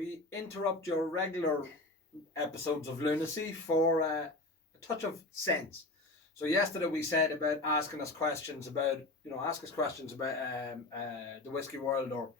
we interrupt your regular episodes of lunacy for a touch of sense. So yesterday we said about asking us questions about, ask us questions about the whiskey world, or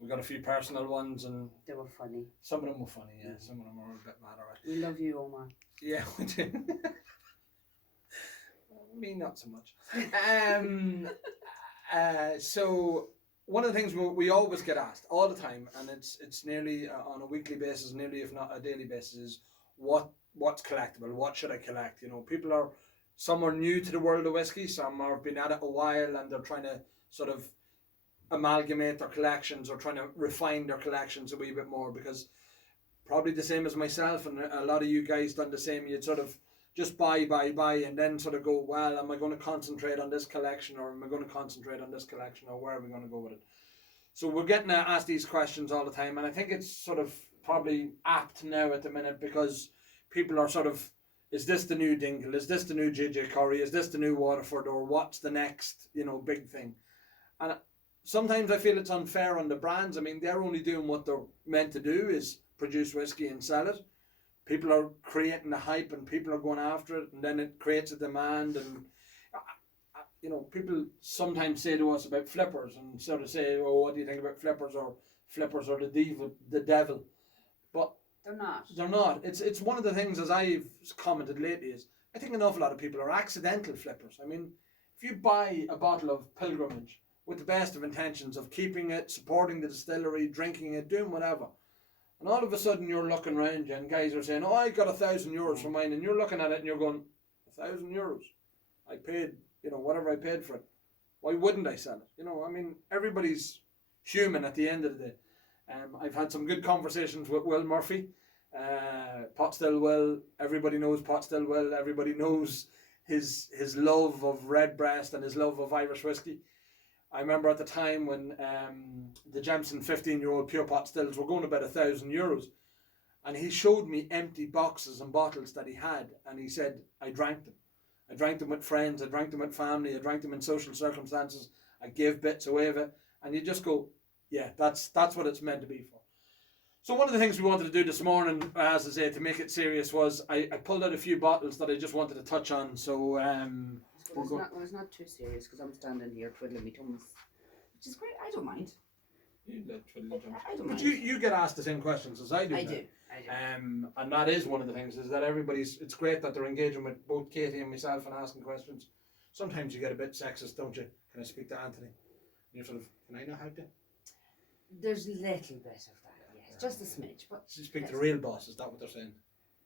we got a few personal ones, and they were funny. Some of them were funny, yeah. Some of them were a bit mad, alright. We love you, Omar. Yeah, we do. Me, not so much. So one of the things we always get asked all the time, and it's nearly on a weekly basis, nearly if not a daily basis, is what's collectible? What should I collect? Some are new to the world of whiskey, some have been at it a while, and they're trying to sort of amalgamate their collections or trying to refine their collections a wee bit more, because probably the same as myself and a lot of you guys done the same. You'd sort of just buy, and then sort of go, well, am I going to concentrate on this collection, or am I going to concentrate on this collection, or where are we going to go with it? So we're getting asked these questions all the time, and I think it's sort of probably apt now at the minute, because people are sort of, is this the new Dingle? Is this the new JJ Curry? Is this the new Waterford? Or what's the next, big thing? And sometimes I feel it's unfair on the brands. I mean, they're only doing what they're meant to do, is produce whiskey and sell it. People are creating the hype, and people are going after it, and then it creates a demand. And people sometimes say to us about flippers, and sort of say, "Oh, what do you think about flippers?" Or flippers are the devil. But they're not. They're not. It's one of the things, as I've commented lately, is I think an awful lot of people are accidental flippers. I mean, if you buy a bottle of Pilgrimage with the best of intentions of keeping it, supporting the distillery, drinking it, doing whatever, and all of a sudden you're looking around you and guys are saying, "Oh, I got €1,000 for mine," and you're looking at it and you're going, €1,000? I paid, whatever I paid for it. Why wouldn't I sell it? I mean, everybody's human at the end of the day. I've had some good conversations with Will Murphy, Pot Still Will. Everybody knows Pot Still Will. Everybody knows his love of Redbreast and his love of Irish whiskey. I remember at the time when the Jameson 15-year-old pure pot stills were going about €1,000, and he showed me empty boxes and bottles that he had, and he said, I drank them. I drank them with friends, I drank them with family, I drank them in social circumstances, I gave bits away of it, and you just go, yeah, that's what it's meant to be for. So one of the things we wanted to do this morning, as I say, to make it serious, was I pulled out a few bottles that I just wanted to touch on. So it's not too serious, because I'm standing here twiddling my thumbs, which is great. I don't mind. You let twiddle your thumbs. I don't but mind. you get asked the same questions as I do. I do. And that is one of the things, is that it's great that they're engaging with both Katie and myself and asking questions. Sometimes you get a bit sexist, don't you? Can I speak to Anthony? And you're sort of, can I not help you? There's a little bit of that, yes. Just a smidge. But you speak to the real boss, is that what they're saying?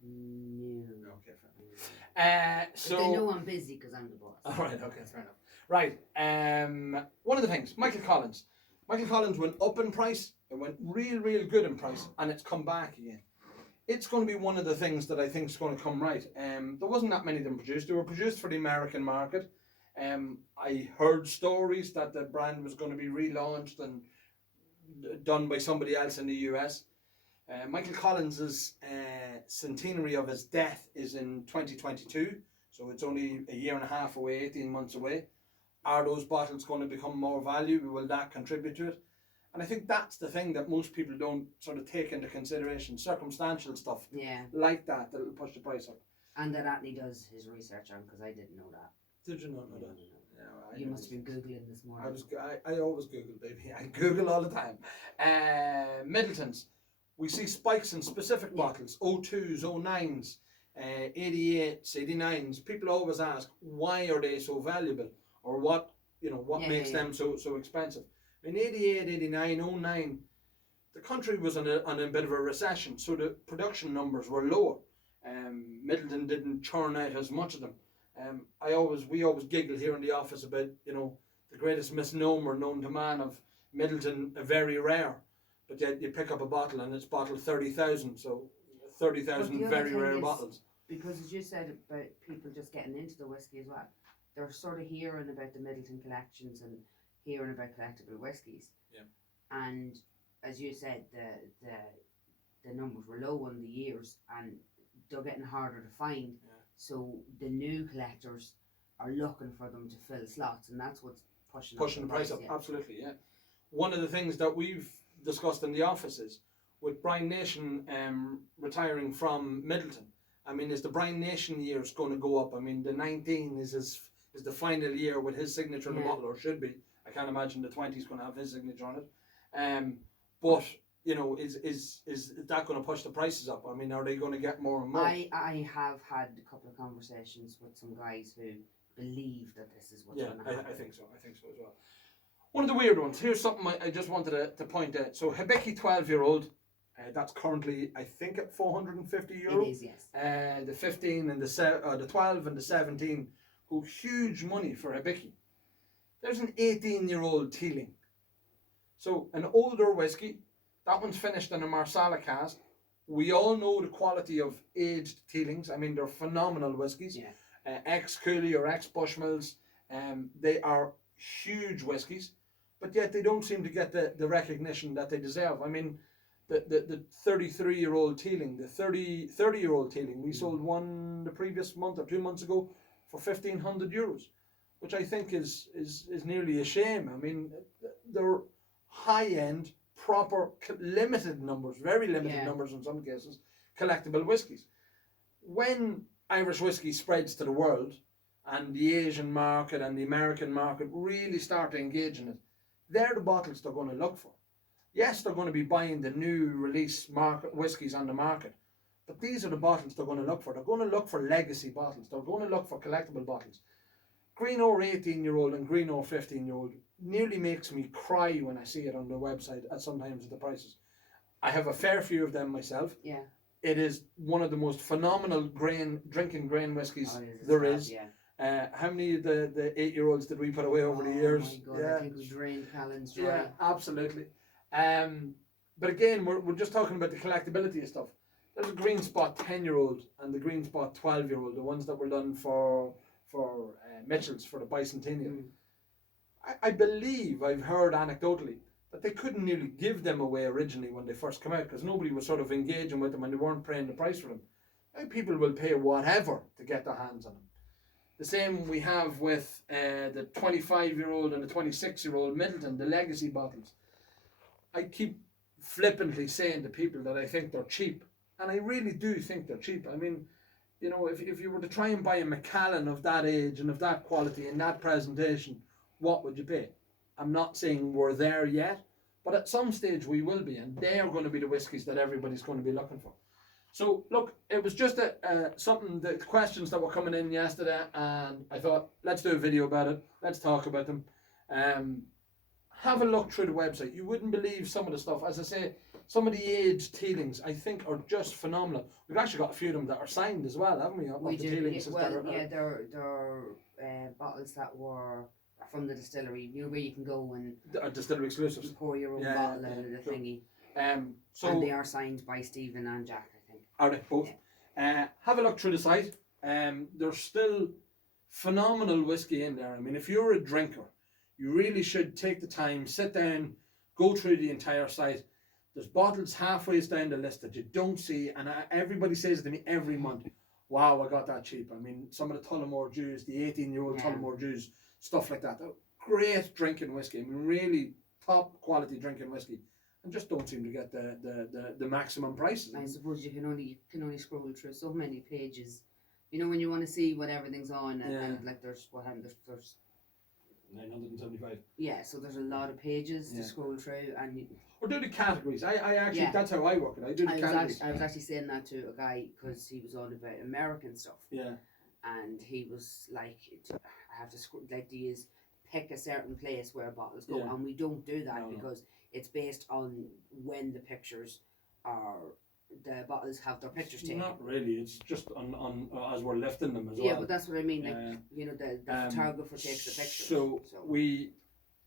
No. Okay, fair enough. So they know I'm busy because I'm the boss. Alright, okay, fair enough. Right, one of the things, Michael Collins. Michael Collins went up in price, it went real good in price, and it's come back again. It's going to be one of the things that I think is going to come right. There wasn't that many of them produced. They were produced for the American market. I heard stories that the brand was going to be relaunched and done by somebody else in the US. Michael Collins' centenary of his death is in 2022, so it's only a year and a half away, 18 months away. Are those bottles going to become more valuable? Will that contribute to it? And I think that's the thing that most people don't sort of take into consideration. Circumstantial stuff like that will push the price up. And that Atlee does his research on, because I didn't know that. Did you not know that? No, you must have been Googling this morning. I always Google, baby. I Google all the time. Middletons. We see spikes in specific bottles. 02s, 09s, 88s, 89s. People always ask, why are they so valuable? Or what makes them so expensive? In 88, 89, 09, the country was on a bit of a recession, so the production numbers were lower. Middleton didn't churn out as much of them. We always giggle here in the office about, the greatest misnomer known to man of Middleton, very rare. But yet you pick up a bottle and it's bottled 30,000, so 30,000 very rare bottles. Because as you said about people just getting into the whiskey as well, they're sort of hearing about the Middleton collections and hearing about collectible whiskies. Yeah. And as you said, the numbers were low in the years and they're getting harder to find. Yeah. So the new collectors are looking for them to fill slots, and that's what's pushing the price up. Absolutely, yeah. One of the things that we've discussed in the office is with Brian Nation retiring from Middleton. I mean, is the Brian Nation years going to go up? I mean, the 19 is the final year with his signature on the Yeah. bottle, or should be. I can't imagine the 20 is going to have his signature on it. But you know, is that going to push the prices up? I mean, are they going to get more and more? I have had a couple of conversations with some guys who believe that this is what's Yeah, going to happen. I think so. I think so as well. One of the weird ones. Here's something I just wanted to point out. So Hibiki 12-year-old, that's currently I think at €450. It is, yes. The 15 and the 12 and the 17 go huge money for Hibiki. There's an 18-year-old Teeling. So an older whiskey. That one's finished in a Marsala cask. We all know the quality of aged Teelings. I mean, they're phenomenal whiskies. Yeah. Ex-Cooley or ex-Bushmills. They are huge whiskies, but yet they don't seem to get the recognition that they deserve. I mean, the 33-year-old Teeling, the 30-year-old Teeling, we sold one the previous month or 2 months ago for €1,500, which I think is nearly a shame. I mean, they're high-end, proper, limited numbers, very limited numbers in some cases, collectible whiskies. When Irish whiskey spreads to the world and the Asian market and the American market really start to engage in it, they're the bottles they're going to look for. Yes, they're going to be buying the new release market whiskies on the market, but these are the bottles they're going to look for. They're going to look for legacy bottles. They're going to look for collectible bottles. Greenough 18-year-old and Greenough 15-year-old nearly makes me cry when I see it on the website sometimes at the prices. I have a fair few of them myself. Yeah. It is one of the most phenomenal drinking grain whiskies there is. Yeah. How many of the 8-year-olds did we put away over the years? Oh my God, I think we drained Callan's dry. Yeah, absolutely. But again, we're just talking about the collectability of stuff. There's a Green Spot 10-year-old and the Green Spot 12-year-old, the ones that were done for Mitchell's, for the Bicentennial. I believe I've heard anecdotally that they couldn't nearly give them away originally when they first come out because nobody was sort of engaging with them and they weren't paying the price for them. Now people will pay whatever to get their hands on them. The same we have with the 25-year-old and the 26-year-old Middleton, the legacy bottles. I keep flippantly saying to people that I think they're cheap, and I really do think they're cheap. I mean, you know, if you were to try and buy a Macallan of that age and of that quality and that presentation, what would you pay? I'm not saying we're there yet, but at some stage we will be, and they are going to be the whiskies that everybody's going to be looking for. So look, it was just something, the questions that were coming in yesterday, and I thought, let's do a video about it, let's talk about them. Have a look through the website. You wouldn't believe some of the stuff. As I say, some of the aged Teelings I think are just phenomenal. We've actually got a few of them that are signed as well, haven't we? We do. They're bottles that were from the distillery. You know where you can go and distillery exclusives. pour your own bottle out of the thingy. So and they are signed by Stephen and Jack, I think. Are they both? Yeah. Have a look through the site. There's still phenomenal whiskey in there. I mean, if you're a drinker, you really should take the time, sit down, go through the entire site. There's bottles halfway down the list that you don't see, and everybody says to me every month, wow, I got that cheap. I mean, some of the Tullamore Dews, the 18-year-old Tullamore Dews, stuff like that. Great drinking whiskey. I mean, really top quality drinking whiskey, and just don't seem to get the maximum prices. I suppose you can only scroll through so many pages. You know, when you want to see what everything's on, and like there's 975. Yeah, so there's a lot of pages to scroll through, and or do the categories. I actually that's how I work it. I do the categories. I was actually saying that to a guy because he was on about American stuff. Yeah. And he was like, I have to like these pick a certain place where bottles go, and we don't do that because it's based on when the pictures are. The bottles have their pictures taken. Not really. It's just on as we're lifting them as well. Yeah, but that's what I mean. Like you know, the photographer takes the pictures. So we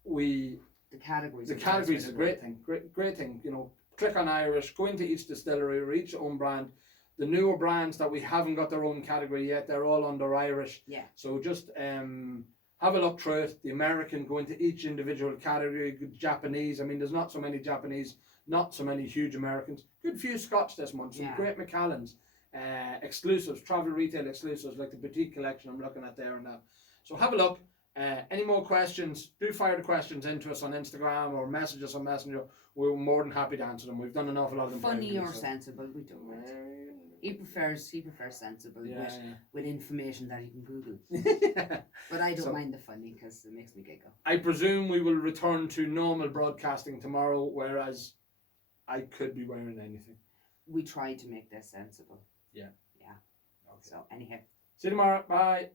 the categories. The categories is a great thing. Great thing. You know, click on Irish, go into each distillery or each own brand. The newer brands that we haven't got their own category yet, they're all under Irish. Yeah. So just have a look through it. The American, go into each individual category. Japanese. I mean, there's not so many Japanese. Not so many huge Americans. Good few Scotch this month. Some great Macallans. Exclusives, travel retail exclusives like the boutique collection I'm looking at there and now. So have a look. Any more questions, do fire the questions into us on Instagram or message us on Messenger. We're more than happy to answer them. We've done an awful lot of them. Funny privately, or so. sensible, we don't mind. He prefers sensible Yeah, with information that he can Google. yeah. But I don't So- mind the funny because it makes me giggle. I presume we will return to normal broadcasting tomorrow, whereas I could be wearing anything. We try to make this sensible. Yeah. Yeah. Okay. So anyhow. See you tomorrow. Bye.